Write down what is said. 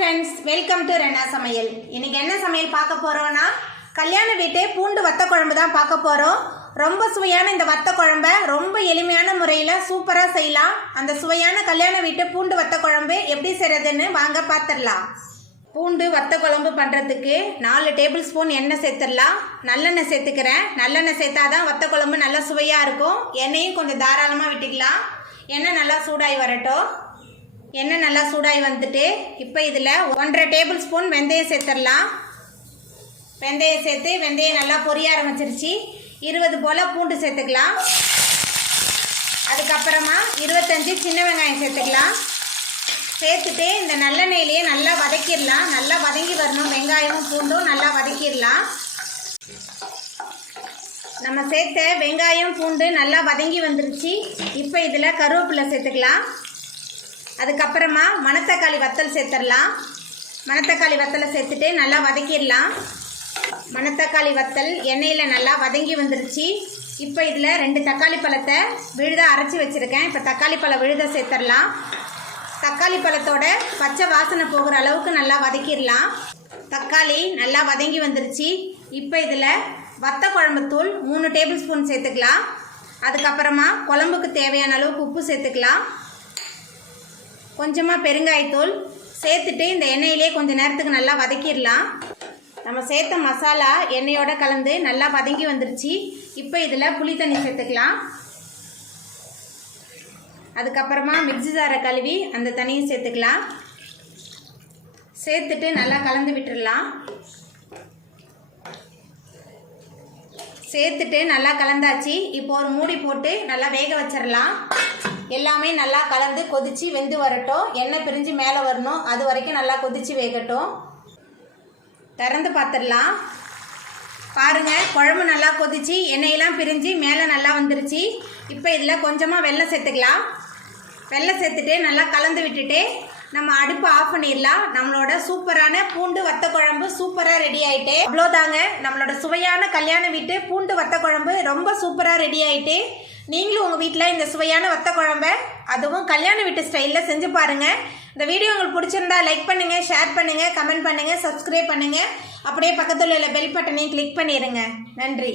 friends, welcome to Renna Samayal. இன்னைக்கு என்ன சமையல் பார்க்க போறோம்னா கல்யாண வீட்டு பூண்டு வத்த குழம்பு தான் பார்க்க போறோம். ரொம்ப சுவையான இந்த வத்த குழம்பை ரொம்ப எளிமையான முறையில் சூப்பரா செய்யலாம். அந்த சுவையான கல்யாண வீட்டு பூண்டு வத்த குழம்பு எப்படி செய்யறதுன்னு வாங்க பார்த்துடலாம். பூண்டு வத்த குழம்பு பண்ணுறதுக்கு 4 டேபிள் ஸ்பூன் எண்ணெய் சேர்த்துடலாம். நல்லெண்ணெய் சேர்த்துக்கிறேன். நல்லெண்ணெய் சேர்த்தாதான் வத்த குழம்பு நல்லா சுவையாக இருக்கும். எண்ணெயும் கொஞ்சம் தாராளமாக விட்டுக்கலாம். எண்ணெய் நல்லா சூடாகி வரட்டும். எண்ணெய் நல்லா சூடாகி வந்துட்டு இப்போ இதில் 1.5 டேபிள் ஸ்பூன் வெந்தயம் சேர்த்துடலாம். வெந்தயம் சேர்த்து வெந்தயம் நல்லா பொரிய ஆரம்பிச்சிருச்சு. 20 போல் பூண்டு சேர்த்துக்கலாம். அதுக்கப்புறமா 25 சின்ன வெங்காயம் சேர்த்துக்கலாம். சேர்த்துட்டு இந்த நல்லெண்ணெயிலேயே நல்லா வதக்கிடலாம். நல்லா வதங்கி வரணும். வெங்காயமும் பூண்டும் நல்லா வதக்கிடலாம். நம்ம சேர்த்த வெங்காயம் பூண்டு நல்லா வதங்கி வந்துருச்சு. இப்போ இதில் கருவேப்பிலை சேர்த்துக்கலாம். அதுக்கப்புறமா மணத்தக்காளி வத்தல் சேர்த்துடலாம். மணத்தக்காளி வத்தலை சேர்த்துட்டு நல்லா வதக்கிடலாம். மணத்தக்காளி வத்தல் எண்ணெயில் நல்லா வதங்கி வந்துருச்சு. இப்போ இதில் 2 தக்காளி பழத்தை விழுதாக அரைச்சி வச்சுருக்கேன். இப்போ தக்காளி பழம் விழுத சேர்த்துடலாம். தக்காளி பழத்தோட பச்சை வாசனை போகிற அளவுக்கு நல்லா வதக்கிடலாம். தக்காளி நல்லா வதங்கி வந்துருச்சு. இப்போ இதில் வத்த குழம்பு தூள் 3 டேபிள் ஸ்பூன் சேர்த்துக்கலாம். அதுக்கப்புறமா குழம்புக்கு தேவையான அளவுக்கு உப்பு சேர்த்துக்கலாம். கொஞ்சமாக பெருங்காயத்தூள் சேர்த்துட்டு இந்த எண்ணெயிலே கொஞ்சம் நேரத்துக்கு நல்லா வதக்கிடலாம். நம்ம சேர்த்த மசாலா எண்ணெயோடு கலந்து நல்லா வதங்கி வந்துருச்சு. இப்போ இதில் புளி தண்ணி சேர்த்துக்கலாம். அதுக்கப்புறமா மிக்ஸி ஜாரை கழுவி அந்த தண்ணியை சேர்த்துக்கலாம். சேர்த்துட்டு நல்லா கலந்து விட்டுடலாம். சேர்த்துட்டு நல்லா கலந்தாச்சு. இப்போ ஒரு மூடி போட்டு நல்லா வேக வச்சிடலாம். எல்லாமே நல்லா கலந்து கொதித்து வெந்து வரட்டும். எண்ணெய் பிரிஞ்சு மேலே வரணும். அது வரைக்கும் நல்லா கொதித்து வேகட்டும். திறந்து பார்த்துடலாம். பாருங்கள், குழம்பு நல்லா கொதிச்சு எண்ணெயெல்லாம் பிரிஞ்சு மேலே நல்லா வந்துருச்சு. இப்போ இதில் கொஞ்சமாக வெல்லம் சேர்த்துக்கலாம். வெல்லம் சேர்த்துட்டு நல்லா கலந்து விட்டுட்டு நம்ம அடுப்பு ஆஃப் பண்ணிடலாம். நம்மளோட சூப்பரான பூண்டு வத்த குழம்பு சூப்பராக ரெடி ஆகிட்டு அவ்வளோதாங்க. நம்மளோட சுவையான கல்யாண வீட்டு பூண்டு வத்த குழம்பு ரொம்ப சூப்பராக ரெடி ஆகிட்டு நீங்களும் உங்கள் வீட்டில் இந்த சுவையான வத்த குழம்பை அதுவும் கல்யாண வீட்டு ஸ்டைலில் செஞ்சு பாருங்கள். இந்த வீடியோ உங்களுக்கு பிடிச்சிருந்தா லைக் பண்ணுங்கள், ஷேர் பண்ணுங்கள், கமெண்ட் பண்ணுங்கள், சப்ஸ்கிரைப் பண்ணுங்கள். அப்படியே பக்கத்தில் உள்ள பெல் பட்டனையும் கிளிக் பண்ணிடுங்க. நன்றி.